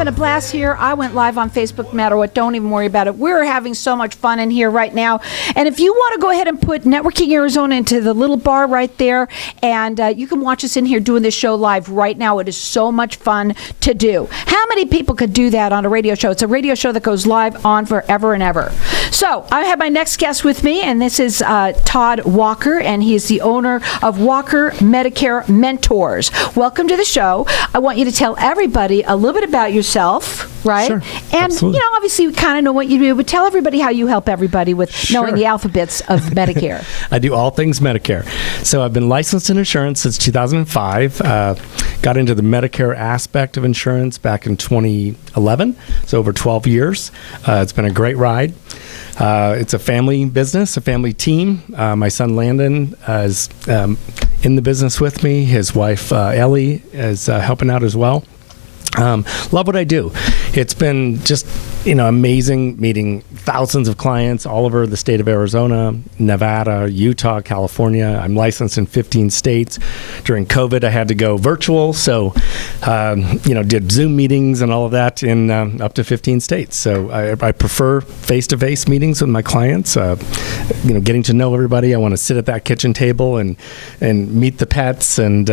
having a blast here. I went live on Facebook, no matter what. Don't even worry about it. We're having so much fun in here right now. And if you want to go ahead and put Networking Arizona into the little bar right there, and you can watch us in here doing this show live right now. It is so much fun to do. How many people could do that on a radio show? It's a radio show that goes live on forever and ever. So I have my next guest with me, and this is Todd Walker, and he is the owner of Walker Medicare Mentors. Welcome to the show. I want you to tell everybody a little bit about yourself, right? Sure. And, Absolutely. Obviously we kind of know what you do, but tell everybody how you help everybody with knowing the alphabets of Medicare. I do all things Medicare. So I've been licensed in insurance since 2005. Got into the Medicare aspect of insurance back in 2011, so over 12 years. It's been a great ride. It's a family business, a family team. My son Landon is in the business with me. His wife Ellie is helping out as well. Love what I do. It's been just amazing meeting thousands of clients all over the state of Arizona, Nevada, Utah, California. I'm licensed in 15 states. During COVID, I had to go virtual, so did Zoom meetings and all of that in up to 15 states. So I prefer face-to-face meetings with my clients. Getting to know everybody. I want to sit at that kitchen table and meet the pets and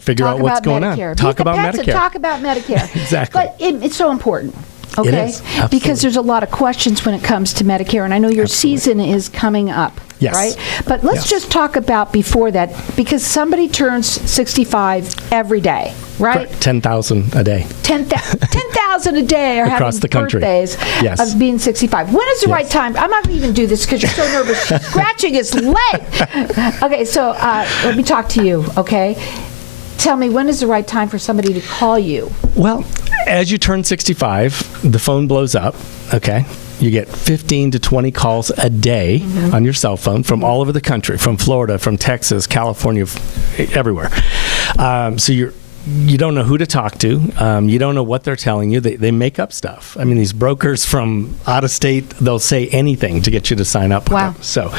figure out what's going on. Talk about Medicare. Talk about Medicare. Exactly. But it's so important. Okay, it is, because there's a lot of questions when it comes to Medicare, and I know your season is coming up, yes. right? But let's just talk about before that, because somebody turns 65 every day, right? 10,000 a day. 10,000 a day are across having the country. Birthdays of being 65. When is the right time? I'm not going to even do this because you're so nervous. Scratching his leg. Okay, so let me talk to you, okay? Tell me, when is the right time for somebody to call you? Well, as you turn 65, the phone blows up, okay? You get 15 to 20 calls a day on your cell phone from all over the country, from Florida, from Texas, California, everywhere. So you don't know who to talk to. You don't know what they're telling you. They make up stuff. I mean, these brokers from out of state, they'll say anything to get you to sign up with them. So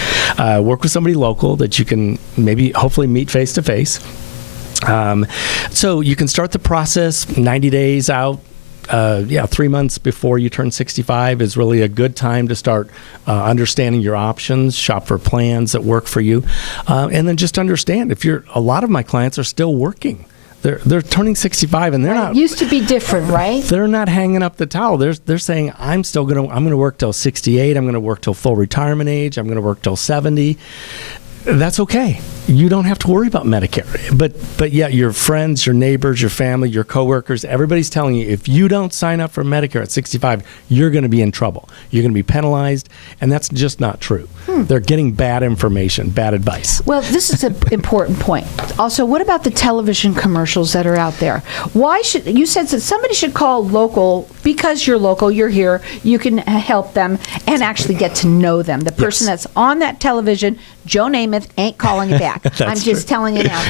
work with somebody local that you can hopefully meet face to face. So you can start the process 90 days out. 3 months before you turn 65 is really a good time to start understanding your options, shop for plans that work for you, and then just understand a lot of my clients are still working. They're turning 65 and they're not. It used to be different, right? They're not hanging up the towel. They're saying I'm going to work till 68. I'm going to work till full retirement age. I'm going to work till 70. That's okay. You don't have to worry about Medicare. But yet your friends, your neighbors, your family, your coworkers, everybody's telling you if you don't sign up for Medicare at 65, you're going to be in trouble. You're going to be penalized, and that's just not true. They're getting bad information, bad advice. Well, this is an important point. Also, what about the television commercials that are out there? You said that somebody should call local because you're local, you're here, you can help them and actually get to know them. The person that's on that television, Joe Namath, ain't calling you back. I'm just telling you now.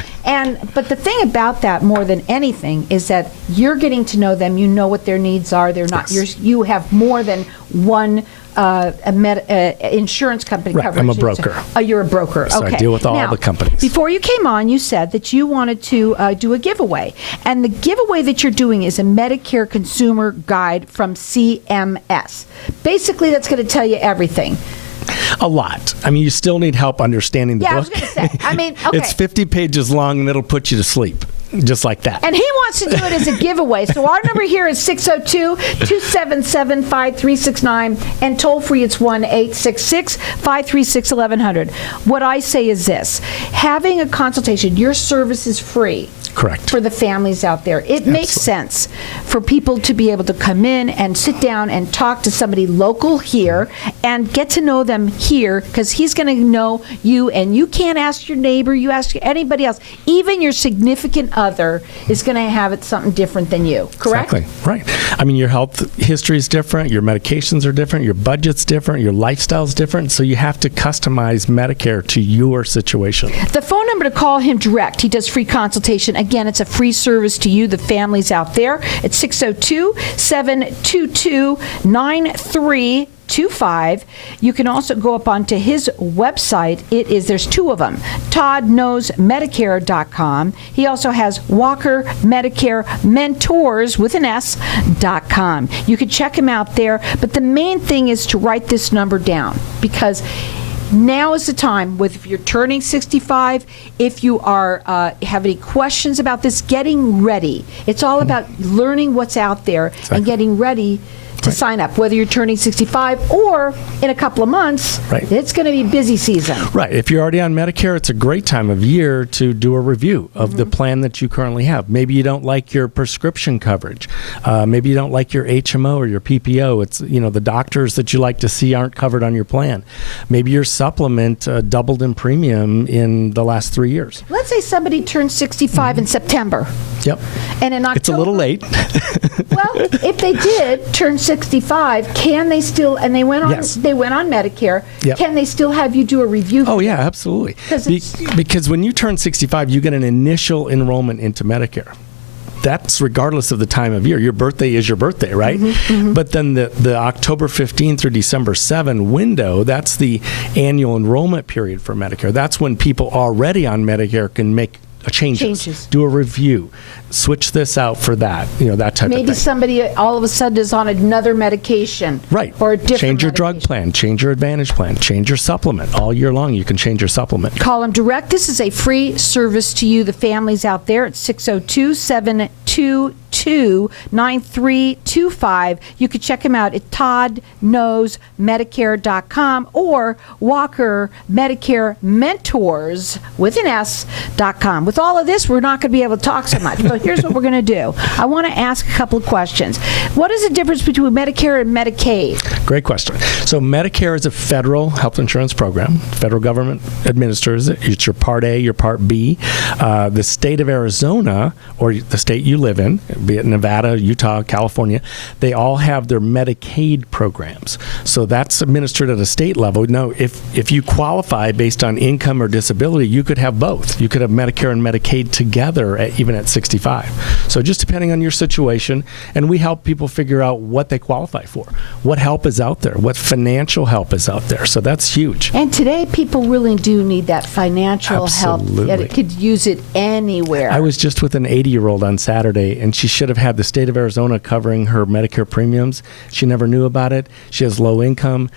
But the thing about that more than anything is that you're getting to know them. You know what their needs are. They're not. You have more than one insurance company coverage. I'm a broker. You're a broker. So okay. I deal with all now, the companies. Before you came on, you said that you wanted to do a giveaway. And the giveaway that you're doing is a Medicare Consumer Guide from CMS. Basically, that's going to tell you everything. A lot. I mean, you still need help understanding the book. I was going to say. I mean, okay. It's 50 pages long, and it'll put you to sleep. Just like that. And he wants to do it as a giveaway. So our number here is 602-277-5369. And toll free, it's 1-866-536-1100. What I say is this. Having a consultation, your service is free. Correct. For the families out there. It makes sense for people to be able to come in and sit down and talk to somebody local here and get to know them here, because he's going to know you, and you can't ask your neighbor, you ask anybody else. Even your significant other is going to have it something different than you, correct? Exactly, right. I mean, your health history is different, your medications are different, your budget's different, your lifestyle's different, so you have to customize Medicare to your situation. The phone number to call him direct, he does free consultation. Again, it's a free service to you, the families out there. It's 602-722-9325. You can also go up onto his website. There's two of them, toddknowsmedicare.com. He also has Walker Medicare Mentors with an S.com. You can check him out there, but the main thing is to write this number down, because now is the time, if you're turning 65, if you are have any questions about this, getting ready. It's all about learning what's out there and getting ready to sign up, whether you're turning 65 or in a couple of months. It's going to be busy season. Right. If you're already on Medicare, it's a great time of year to do a review of the plan that you currently have. Maybe you don't like your prescription coverage. Maybe you don't like your HMO or your PPO. It's, the doctors that you like to see aren't covered on your plan. Maybe your supplement doubled in premium in the last 3 years. Let's say somebody turned 65 in September. Yep. And in October, it's a little late. Well, if they did turn 65, can they still, and they went on Medicare, can they still have you do a review? Oh, yeah, absolutely. Because when you turn 65, you get an initial enrollment into Medicare. That's regardless of the time of year. Your birthday is your birthday, right? But then the October 15 through December 7 window, that's the annual enrollment period for Medicare. That's when people already on Medicare can make changes, do a review, switch this out for that, that type of thing. Maybe somebody all of a sudden is on another medication. Right. Or a different Change your medication. drug plan, change your Advantage plan, change your supplement. All year long, you can change your supplement. Call them direct. This is a free service to you, the families out there. It's 602-722-9325. You can check him out at toddknowsmedicare.com or Walker Medicare Mentors with an S.com. With all of this, we're not going to be able to talk so much, but here's what we're going to do. I want to ask a couple of questions. What is the difference between Medicare and Medicaid? Great question. So Medicare is a federal health insurance program. Federal government administers it. It's your Part A, your Part B. The state of Arizona, or the state you live in, be it Nevada, Utah, California, they all have their Medicaid programs. So that's administered at a state level. Now, if you qualify based on income or disability, you could have both. You could have Medicare and Medicaid together, even at 65. So just depending on your situation, and we help people figure out what they qualify for, what help is out there, what financial help is out there. So that's huge. And today, people really do need that financial Absolutely. help. And it could use it anywhere. I was just with an 80-year-old on Saturday, and she should have had the state of Arizona covering her Medicare premiums. She never knew about it. She has low income.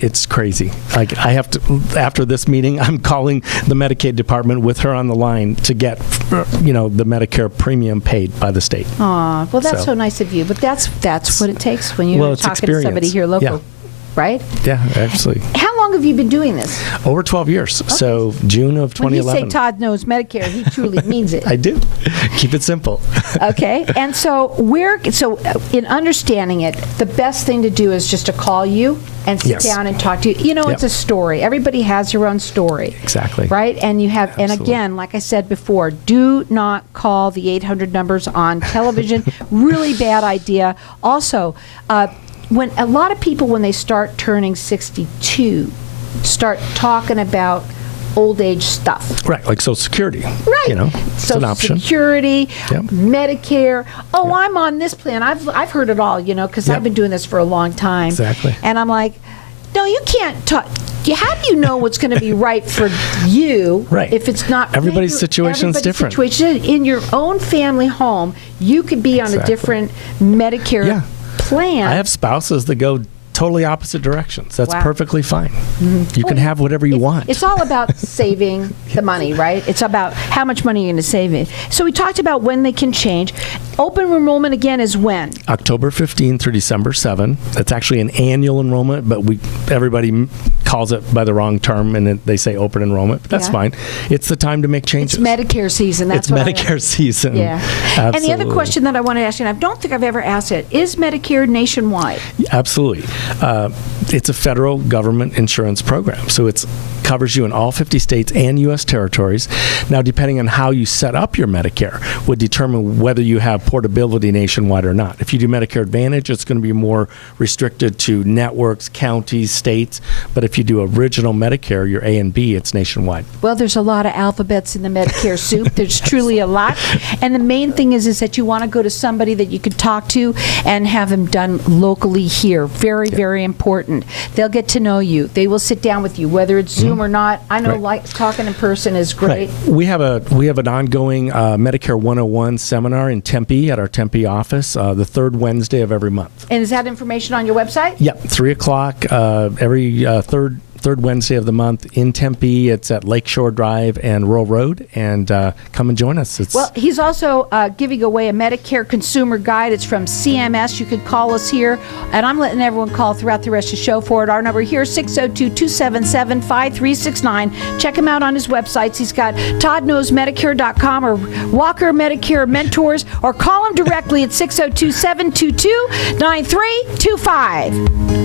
It's crazy. Like, I have to, after this meeting, I'm calling the Medicaid department with her on the line to get, the Medicare premium paid by the state. Aw, well, that's so nice of you. But that's what it takes when you're talking to somebody here local, right? Yeah, absolutely. How long have you been doing this? Over 12 years. Okay. So June of 2011. When you say Todd knows Medicare, he truly means it. I do. Keep it simple. Okay. And so in understanding it, the best thing to do is just to call you and sit down and talk to you. It's a story. Everybody has their own story. Exactly. Right? And you have, and again, like I said before, do not call the 800 numbers on television. Really bad idea. Also, when a lot of people, when they start turning 62, start talking about old age stuff. Right, like Social Security. Right. It's an option. Social Security, Yep. Medicare. Oh, I'm on this plan. I've heard it all, because I've been doing this for a long time. Exactly. And I'm like, no, you can't talk. How do you know what's going to be right for you if it's not? Everybody's situation is different. In your own family home, you could be on a different Medicare plan. I have spouses that go totally opposite directions. That's perfectly fine. You can have whatever you want. It's all about saving the money, right? It's about how much money you're going to save it. So we talked about when they can change. Open enrollment again is when? October 15 through December 7. That's actually an annual enrollment, but everybody calls it by the wrong term, and they say open enrollment. But that's fine. It's the time to make changes. It's Medicare season. It's Medicare season. Yeah. Absolutely. And the other question that I want to ask you, and I don't think I've ever asked it, is Medicare nationwide? Absolutely. It's a federal government insurance program, so it's covers you in all 50 states and U.S. territories. Now, depending on how you set up your Medicare would determine whether you have portability nationwide or not. If you do Medicare Advantage, it's going to be more restricted to networks, counties, states. But if you do original Medicare, your A and B, it's nationwide. Well, there's a lot of alphabets in the Medicare soup. There's truly a lot. And the main thing is that you want to go to somebody that you could talk to and have them done locally here. Very, very important. They'll get to know you. They will sit down with you, whether it's Zoom or not. I know talking in person is great. Right. We have an ongoing Medicare 101 seminar in Tempe at our Tempe office the third Wednesday of every month. And is that information on your website? Yep, 3 o'clock every third Wednesday of the month in Tempe. It's at Lakeshore Drive and Rural Road, and come and join us. Well, he's also giving away a Medicare consumer guide. It's from CMS. You could call us here, and I'm letting everyone call throughout the rest of the show for it. Our number here is 602-277-5369. Check him out on his websites. He's got ToddKnowsMedicare.com or Walker Medicare Mentors, or call him directly at 602-722-9325.